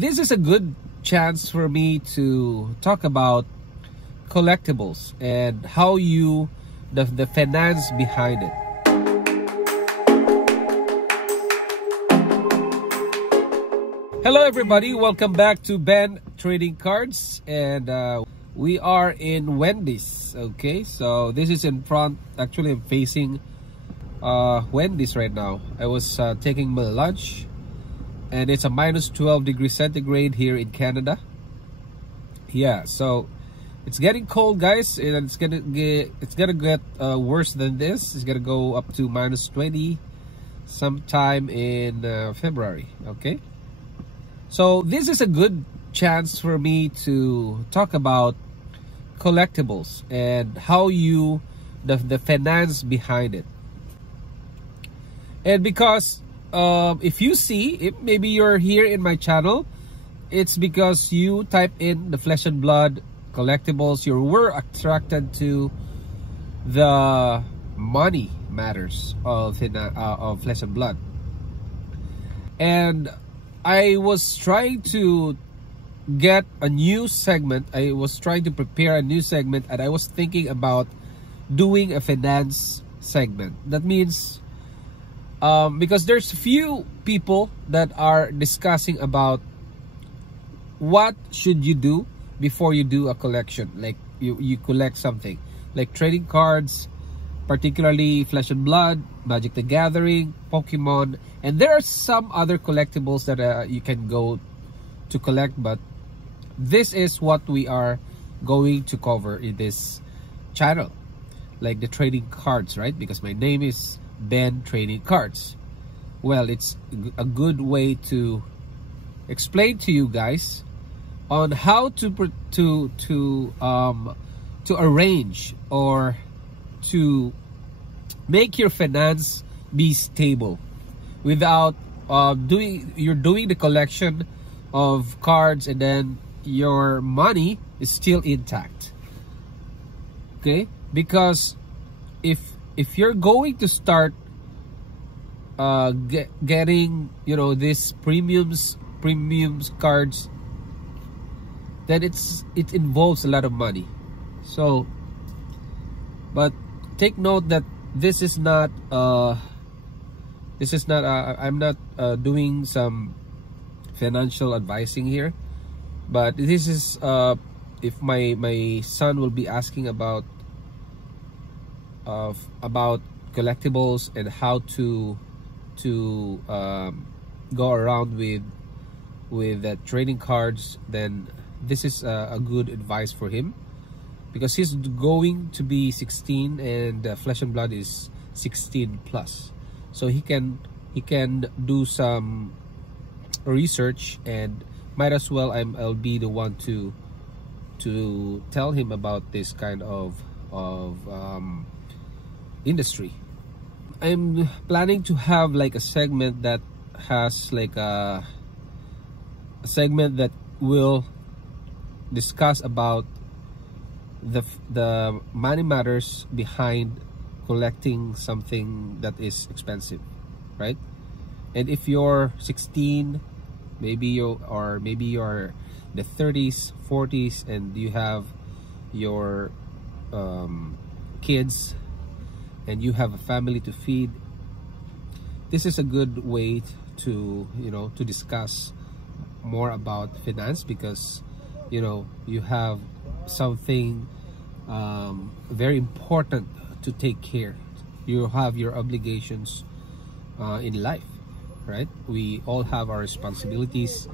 This is a good chance for me to talk about collectibles and how the finance behind it. Hello everybody, welcome back to Ben Trading Cards, and we are in Wendy's. Okay, so this is in front. Actually, I'm facing Wendy's right now. I was taking my lunch, and it's a minus 12 degrees centigrade here in Canada. Yeah, so it's getting cold, guys, and it's gonna get worse than this. It's gonna go up to minus 20 sometime in February. Okay, so this is a good chance for me to talk about collectibles and how the finance behind it. And because if you see, maybe you're here in my channel, it's because you type in the flesh and blood collectibles. You were attracted to the money matters of flesh and blood. And I was trying to get a new segment. I was trying to prepare a new segment, and I was thinking about doing a finance segment. That means because there's few people that are discussing about what should you do before you do a collection. Like you collect something like trading cards, particularly Flesh and Blood, Magic the Gathering, Pokemon, and there are some other collectibles that you can go to collect, but this is what we are going to cover in this channel, like the trading cards, right? Because my name is Ben Trading Cards. Well, it's a good way to explain to you guys on how to arrange or to make your finance be stable without doing the collection of cards and then your money is still intact. Okay, because if you're going to start getting, you know, these premiums cards, then it involves a lot of money. So, but take note that this is not I'm not doing some financial advising here, but this is if my son will be asking about collectibles and how to go around with trading cards, then this is a good advice for him, because he's going to be 16 and Flesh and Blood is 16 plus, so he can do some research, and might as well I'll be the one to tell him about this kind of industry. I'm planning to have like a segment that has like a segment that will discuss about the money matters behind collecting something that is expensive, right? And if you're 16, maybe you're the 30s, 40s, and you have your kids and you have a family to feed, this is a good way to, you know, to discuss more about finance, because, you know, you have something very important to take care. You have your obligations in life, right? We all have our responsibilities,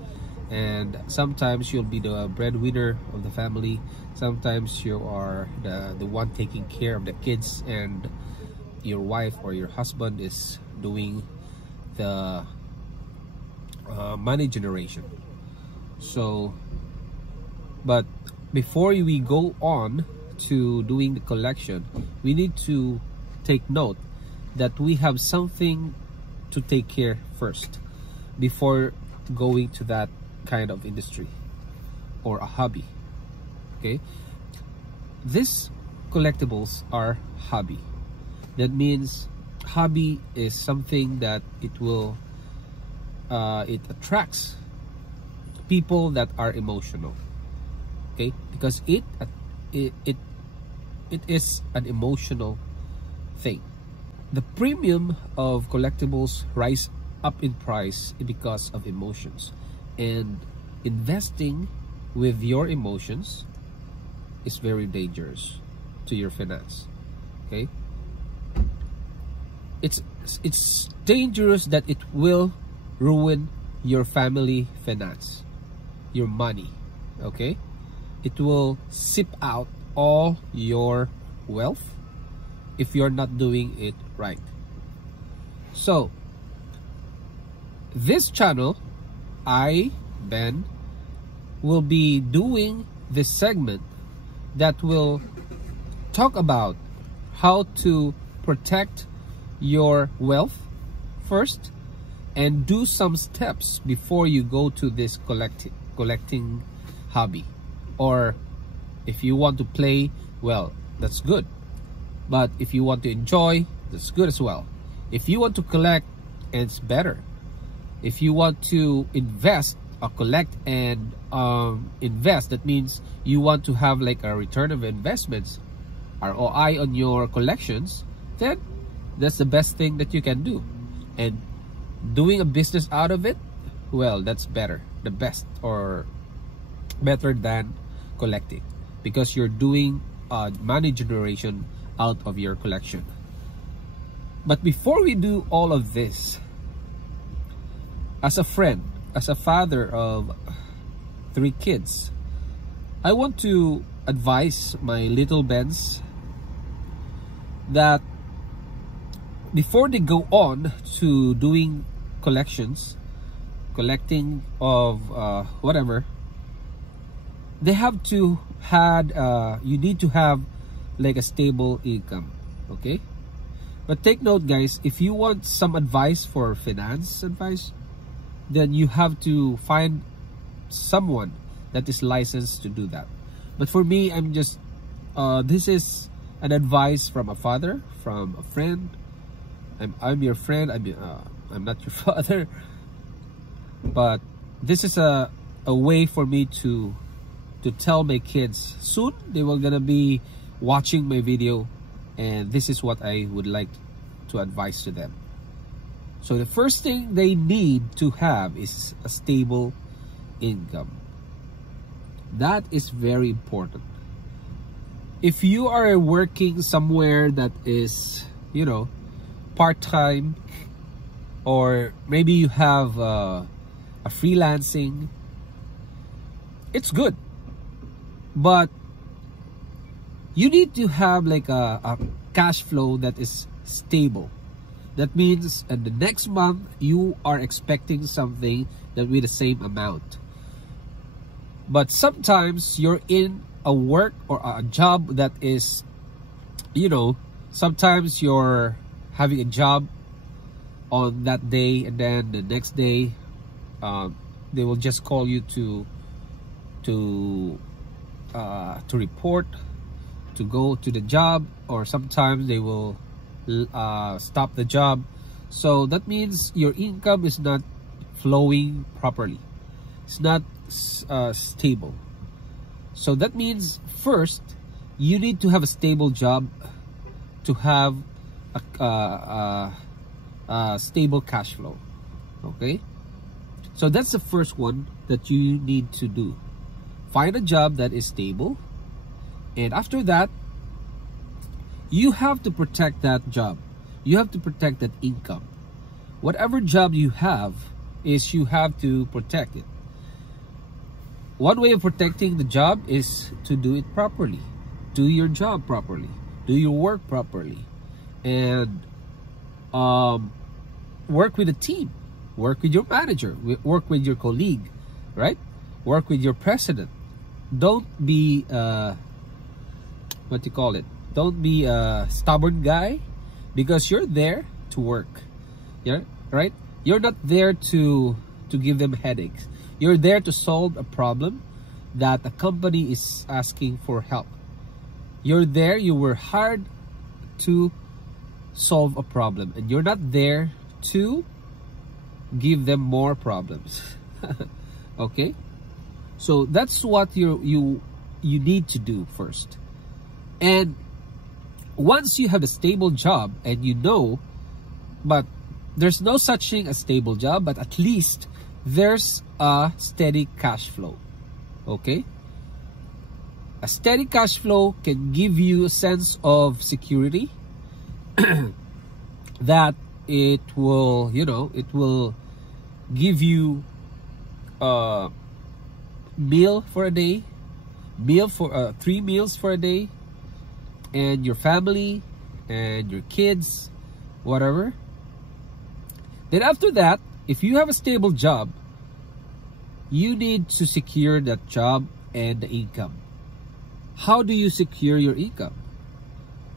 and sometimes you'll be the breadwinner of the family, sometimes you are the one taking care of the kids, and your wife or your husband is doing the money generation. So, but before we go on to doing the collection, we need to take note that we have something to take care first before going to that kind of industry or a hobby. Okay, these collectibles are hobby. That means hobby is something that it attracts people that are emotional. Okay, because it is an emotional thing. The premium of collectibles rise up in price because of emotions, and investing with your emotions is very dangerous to your finance. Okay, it's dangerous that it will ruin your family finance, your money. Okay, it will sip out all your wealth if you're not doing it right. So this channel, Ben, will be doing this segment that will talk about how to protect your wealth first, and do some steps before you go to this collecting hobby. Or if you want to play, well, that's good. But if you want to enjoy, that's good as well. If you want to collect, it's better. If you want to invest or collect and invest, that means you want to have like a return of investments, ROI on your collections, then that's the best thing that you can do. And doing a business out of it, well, that's better, the best, or better than collecting, because you're doing money generation out of your collection. But before we do all of this, as a friend, as a father of 3 kids, I want to advise my little Bens that before they go on to doing collecting of whatever, they have to you need to have like a stable income. Okay, but take note, guys, if you want some advice for finance advice, then you have to find someone that is licensed to do that. But for me, I'm just this is an advice from a father, from a friend. I'm your friend. I'm not your father, but this is a way for me to tell my kids. Soon they will gonna be watching my video, and this is what I would like to advise to them. So the first thing they need to have is a stable income. That is very important. If you are working somewhere that is, you know, part-time, or maybe you have a freelancing, it's good, but you need to have like a cash flow that is stable. That means at the next month you are expecting something that with the same amount. But sometimes you're in a work or a job that is, you know, sometimes you're having a job on that day, and then the next day they will just call you to report, to go to the job, or sometimes they will stop the job. So that means your income is not flowing properly. It's not stable. So that means first you need to have a stable job to have a stable cash flow. Okay, so that's the first one that you need to do. Find a job that is stable, and after that you have to protect that job. You have to protect that income. Whatever job you have is, you have to protect it. One way of protecting the job is to do it properly. Do your job properly. Do your work properly. And work with a team. Work with your manager. Work with your colleague. Right? Work with your president. Don't be what do you call it? Don't be a stubborn guy, because you're there to work. Yeah, right? You're not there to give them headaches. You're there to solve a problem that a company is asking for help. You're there, you were hired to solve a problem, and you're not there to give them more problems. Okay? So that's what you need to do first. And once you have a stable job, and you know, but there's no such thing as stable job, but at least there's a steady cash flow. Okay? A steady cash flow can give you a sense of security that it will, you know, it will give you a meal for a day, meal for 3 meals for a day, and your family and your kids, whatever. Then after that, if you have a stable job, you need to secure that job and the income. How do you secure your income?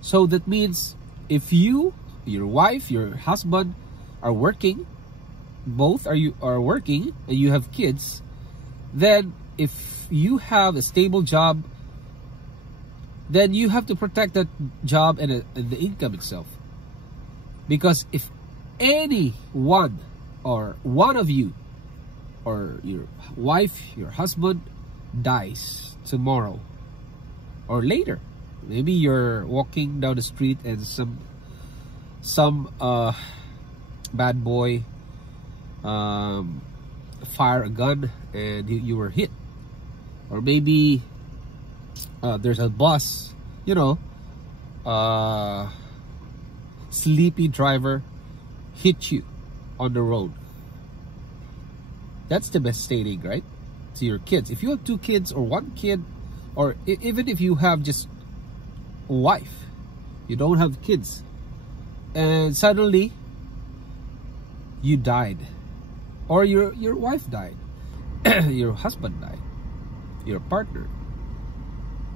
So that means if you, your wife, your husband are working, both are working, and you have kids, then if you have a stable job, then you have to protect that job and the income itself. Because if any one, or one of you, or your wife, your husband dies tomorrow or later, maybe you're walking down the street and some bad boy fire a gun and you were hit, or maybe there's a bus, you know, sleepy driver hit you on the road. That's devastating, right? To your kids. If you have 2 kids or 1 kid, or even if you have just a wife, you don't have kids, and suddenly you died, or your wife died, your husband died, your partner,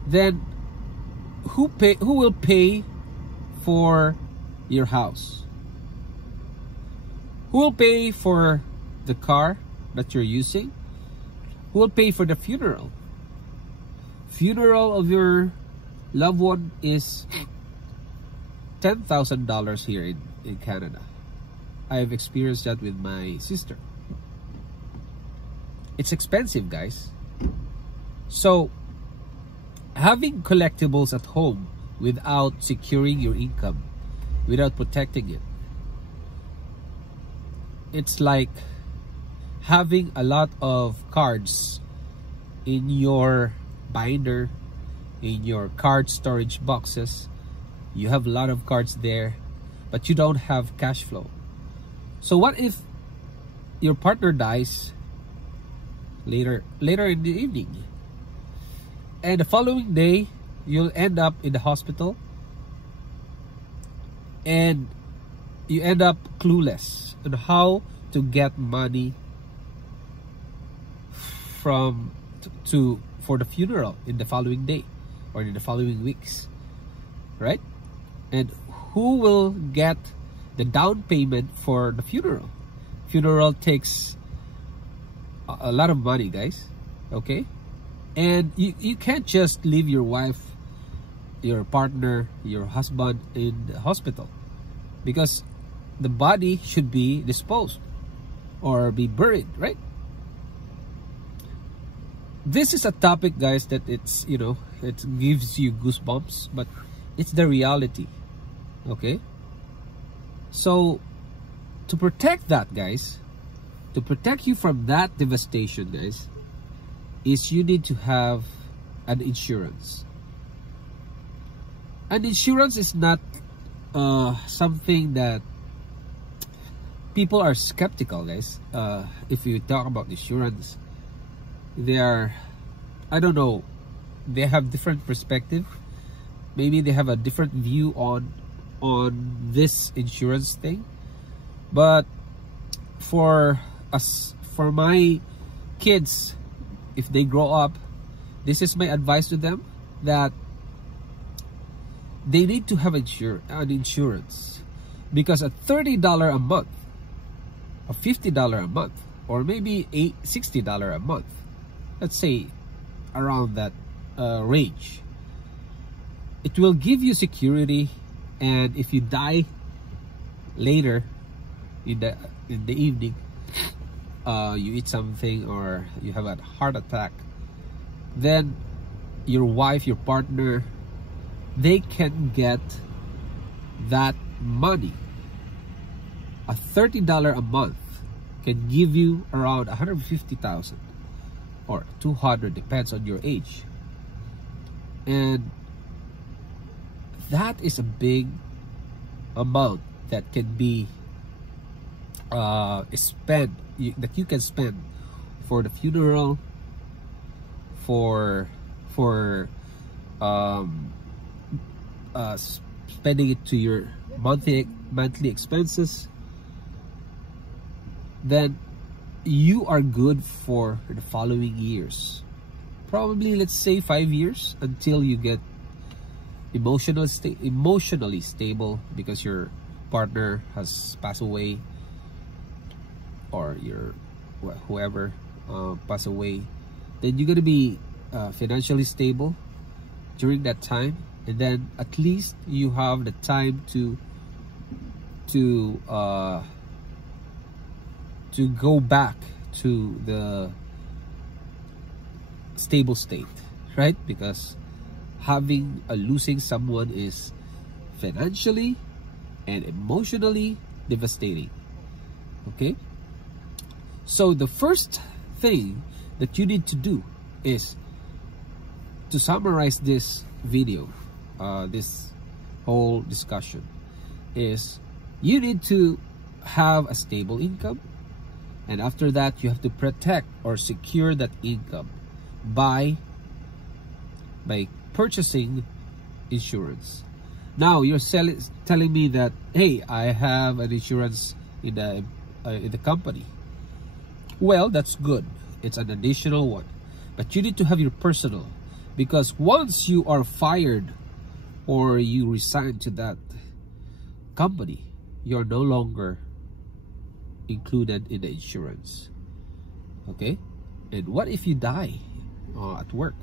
then who will pay for your house? Who will pay for the car that you're using? Who will pay for the funeral? Funeral of your loved one is $10,000 here in Canada. I've experienced that with my sister. It's expensive, guys. So having collectibles at home without securing your income, without protecting it, it's like having a lot of cards in your binder, in your card storage boxes. You have a lot of cards there, but you don't have cash flow. So what if your partner dies later in the evening, and the following day you'll end up in the hospital, and you end up clueless on how to get money for the funeral in the following day or in the following weeks, right? And who will get the down payment for the funeral? Funeral takes a lot of money, guys. Okay? And you can't just leave your wife, your partner, your husband in the hospital, because the body should be disposed or be buried, right? This is a topic, guys, that it's, you know, it gives you goosebumps, but it's the reality. Okay? So to protect that, guys, to protect you from that devastation, guys, is you need to have an insurance. And insurance is not something that people are skeptical, guys. If you talk about insurance, they are, I don't know, they have different perspective. Maybe they have a different view on this insurance thing. But for us, for my kids, if they grow up, this is my advice to them, that they need to have an insurance, because at $30 a month, or $50 a month, or maybe $60 a month, let's say around that range, it will give you security. And if you die later in the evening, you eat something or you have a heart attack, then your wife, your partner, they can get that money. A $30 a month can give you around 150,000 or 200, depends on your age. And that is a big amount that can be spent, that you can spend for the funeral, for spending it to your monthly expenses. Then you are good for the following years. Probably, let's say 5 years, until you get emotionally stable because your partner has passed away, or your whoever passed away. Then you're gonna be financially stable during that time, and then at least you have the time to go back to the stable state, right? Because losing someone is financially and emotionally devastating. Okay, so the first thing that you need to do is to summarize this video, this whole discussion, is you need to have a stable income. And after that, you have to protect or secure that income by purchasing insurance. Now you're telling me that, hey, I have an insurance in the company. Well, that's good. It's an additional one. But you need to have your personal, because once you are fired or you resign to that company, you're no longer included in the insurance. Okay? And what if you die at work?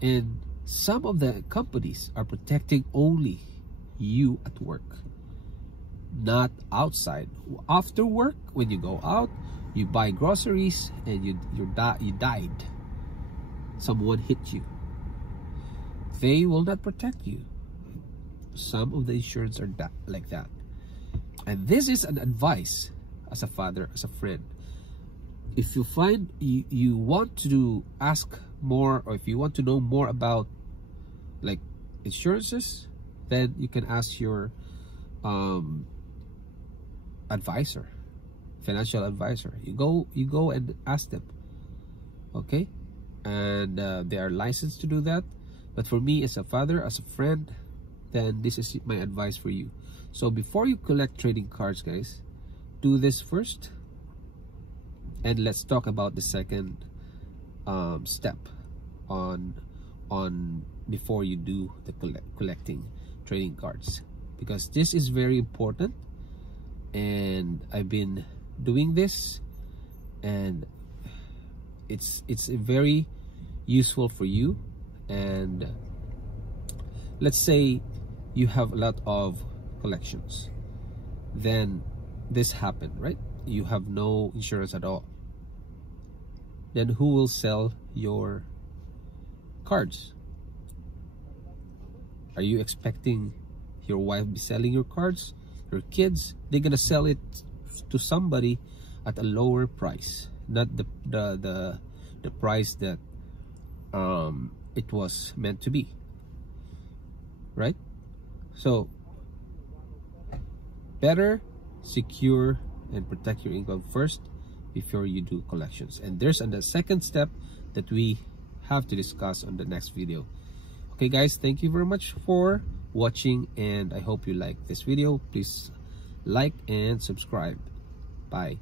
And some of the companies are protecting only you at work, not outside. After work, when you go out, you buy groceries and you died, someone hit you, they will not protect you. Some of the insurance are like that. And this is an advice as a father, as a friend. If you find you want to ask more, or if you want to know more about like insurances, then you can ask your advisor, financial advisor. You go and ask them. Okay? And they are licensed to do that. But for me, as a father, as a friend, then this is my advice for you. So before you collect trading cards, guys, do this first, and let's talk about the second step on before you do the collecting trading cards, because this is very important. And I've been doing this, and it's very useful for you. And let's say you have a lot of collections, then this happened, right? You have no insurance at all. Then who will sell your cards? Are you expecting your wife be selling your cards? Your kids? They're gonna sell it to somebody at a lower price, not the price that it was meant to be, right? So better secure and protect your income first before you do collections. And there's a second step that we have to discuss on the next video. Okay guys, thank you very much for watching, and I hope you like this video. Please like and subscribe. Bye.